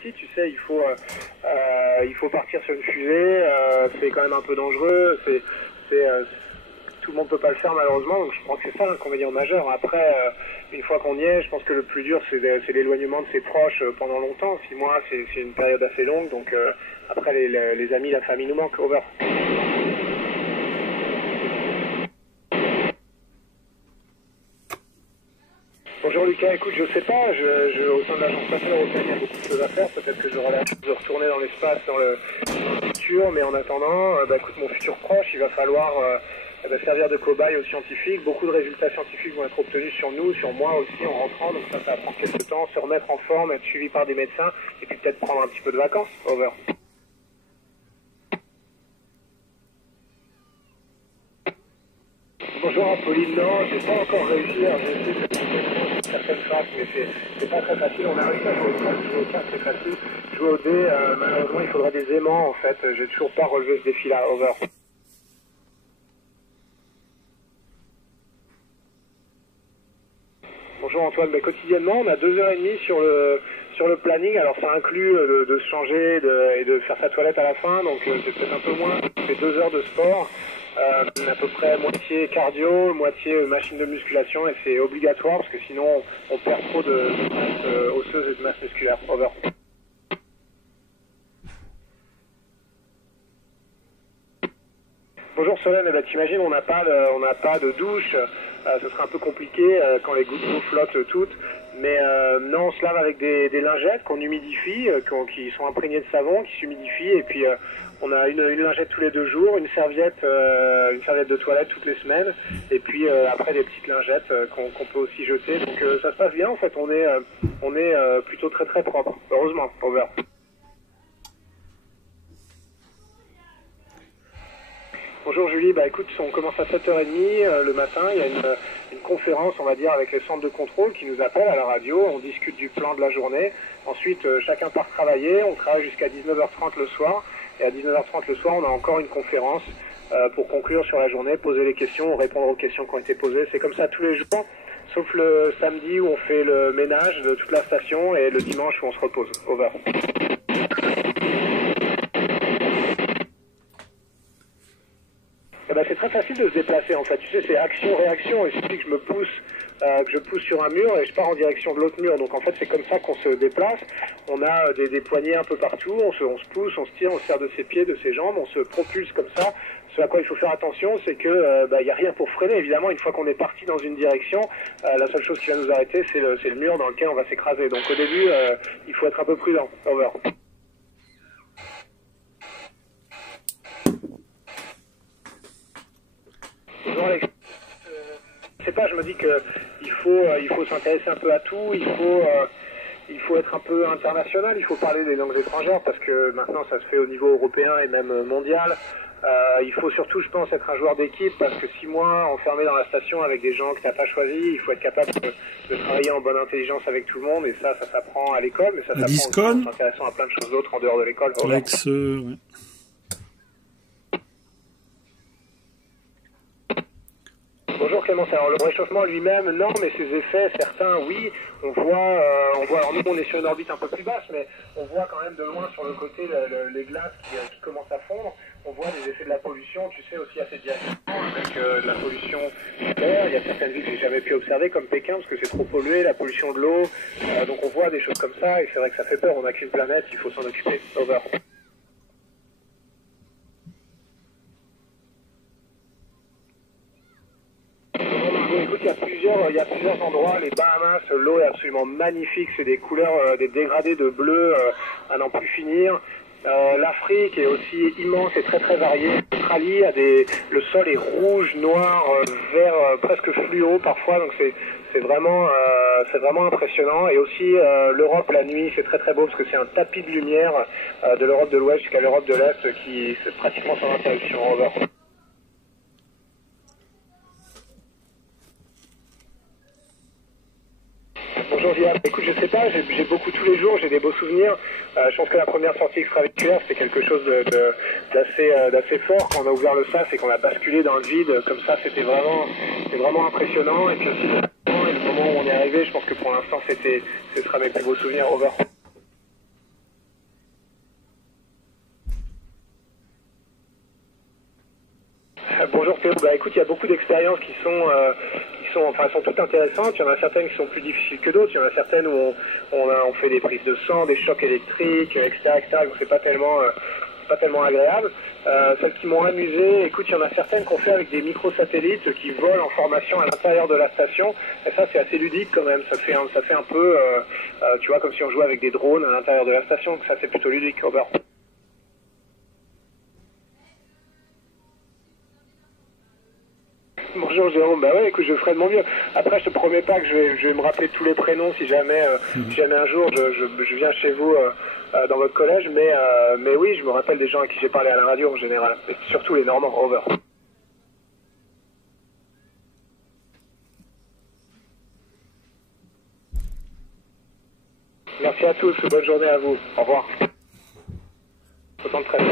Ici, tu sais, il faut partir sur une fusée, c'est quand même un peu dangereux, tout le monde peut pas le faire malheureusement, donc je crois que c'est ça l'inconvénient majeur. Après, une fois qu'on y est, je pense que le plus dur c'est l'éloignement de ses proches pendant longtemps. 6 mois, c'est une période assez longue, donc après les amis, la famille nous manquent. Over. Bonjour Lucas, écoute, je sais pas, au sein de l'agence spatiale européenne, il y a beaucoup de choses à faire, peut-être que j'aurai la chance de retourner dans l'espace dans le futur, mais en attendant, écoute, mon futur proche, il va falloir servir de cobaye aux scientifiques. Beaucoup de résultats scientifiques vont être obtenus sur nous, sur moi aussi en rentrant, donc ça va prendre quelques temps, se remettre en forme, être suivi par des médecins, et puis peut-être prendre un petit peu de vacances. Over. Bonjour Apolline, non, j'ai pas encore réussi à réussir certaines phases, mais c'est pas très facile. On a réussi à jouer au cartes, c'est facile. Jouer au dé, malheureusement, il faudrait des aimants en fait. J'ai toujours pas relevé ce défi-là. Over. Bonjour Antoine, quotidiennement on a 2h30 sur le planning, alors ça inclut de se changer et de faire sa toilette à la fin, donc c'est peut-être un peu moins, c'est 2 heures de sport, à peu près moitié cardio, moitié machine de musculation, et c'est obligatoire parce que sinon on perd trop de masse osseuse et de masse musculaire. Over. Bonjour Solène, t'imagines on n'a pas de douche, ce serait un peu compliqué quand les gouttes d'eau flottent toutes, mais non, on se lave avec des lingettes qu'on humidifie, qui sont imprégnées de savon, qui s'humidifient, et puis on a une lingette tous les 2 jours, une serviette de toilette toutes les semaines, et puis après des petites lingettes qu'on peut aussi jeter, donc ça se passe bien en fait, on est plutôt très très propre, heureusement. Over. Bonjour Julie, écoute, on commence à 7h30 le matin, il y a une conférence, on va dire, avec les centres de contrôle qui nous appellent à la radio, on discute du plan de la journée, ensuite chacun part travailler, on travaille jusqu'à 19h30 le soir, et à 19h30 le soir on a encore une conférence pour conclure sur la journée, poser les questions, répondre aux questions qui ont été posées, c'est comme ça tous les jours, sauf le samedi où on fait le ménage de toute la station et le dimanche où on se repose. Over. C'est très facile de se déplacer en fait, tu sais, c'est action-réaction, il suffit que je me pousse, que je pousse sur un mur et je pars en direction de l'autre mur, donc en fait c'est comme ça qu'on se déplace, on a des poignées un peu partout, on se pousse, on se tire, on se sert de ses pieds, de ses jambes, on se propulse comme ça. Ce à quoi il faut faire attention, c'est que y a rien pour freiner, évidemment, une fois qu'on est parti dans une direction, la seule chose qui va nous arrêter c'est le mur dans lequel on va s'écraser, donc au début il faut être un peu prudent. Over. Bonjour Alex. Je sais pas, je me dis que il faut s'intéresser un peu à tout, il faut être un peu international, il faut parler des langues étrangères parce que maintenant ça se fait au niveau européen et même mondial. Il faut surtout, je pense, être un joueur d'équipe parce que 6 mois enfermé dans la station avec des gens que t'as pas choisis, il faut être capable de travailler en bonne intelligence avec tout le monde et ça s'apprend à l'école, mais ça s'apprend aussi en s'intéressant à plein de choses d'autres en dehors de l'école. Alex, ouais. Bonjour Clémence, alors le réchauffement lui-même, non, mais ses effets, certains, oui, on voit, alors nous on est sur une orbite un peu plus basse, mais on voit quand même de loin sur le côté les glaces qui commencent à fondre, on voit des effets de la pollution, tu sais, aussi assez directement, avec de la pollution d'air, il y a certaines villes que j'ai jamais pu observer, comme Pékin, parce que c'est trop pollué, la pollution de l'eau, donc on voit des choses comme ça, et c'est vrai que ça fait peur, on n'a qu'une planète, il faut s'en occuper. Over. Écoute, il y a plusieurs endroits, les Bahamas, l'eau est absolument magnifique, c'est des couleurs, des dégradés de bleu à n'en plus finir. L'Afrique est aussi immense et très très variée. L'Australie le sol est rouge, noir, vert, presque fluo parfois, donc c'est vraiment impressionnant. Et aussi l'Europe la nuit, c'est très très beau parce que c'est un tapis de lumière de l'Europe de l'Ouest jusqu'à l'Europe de l'Est qui c'est pratiquement sans interruption. Over. Bonjour Via, écoute, je sais pas, j'ai beaucoup tous les jours, j'ai des beaux souvenirs. Je pense que la première sortie extravéhiculaire, c'était quelque chose d'assez fort. Quand on a ouvert le sas et qu'on a basculé dans le vide, comme ça, c'était vraiment impressionnant. Et puis aussi, le moment où on est arrivé, je pense que pour l'instant, ce sera mes plus beaux souvenirs. Over. Bonjour Théo, écoute, il y a beaucoup d'expériences qui sont toutes intéressantes. Il y en a certaines qui sont plus difficiles que d'autres. Il y en a certaines où on fait des prises de sang, des chocs électriques, etc. Donc c'est pas tellement agréable. Celles qui m'ont amusé, écoute, il y en a certaines qu'on fait avec des microsatellites qui volent en formation à l'intérieur de la station. Et ça, c'est assez ludique quand même. Ça fait un peu, tu vois, comme si on jouait avec des drones à l'intérieur de la station. Donc ça, c'est plutôt ludique, Robert. Bonjour Jérôme, ouais, écoute, je ferai de mon mieux. Après, je te promets pas que je vais me rappeler de tous les prénoms si jamais un jour je viens chez vous dans votre collège, mais oui, je me rappelle des gens à qui j'ai parlé à la radio en général, et surtout les Normands, over. Merci à tous, bonne journée à vous, au revoir. 73.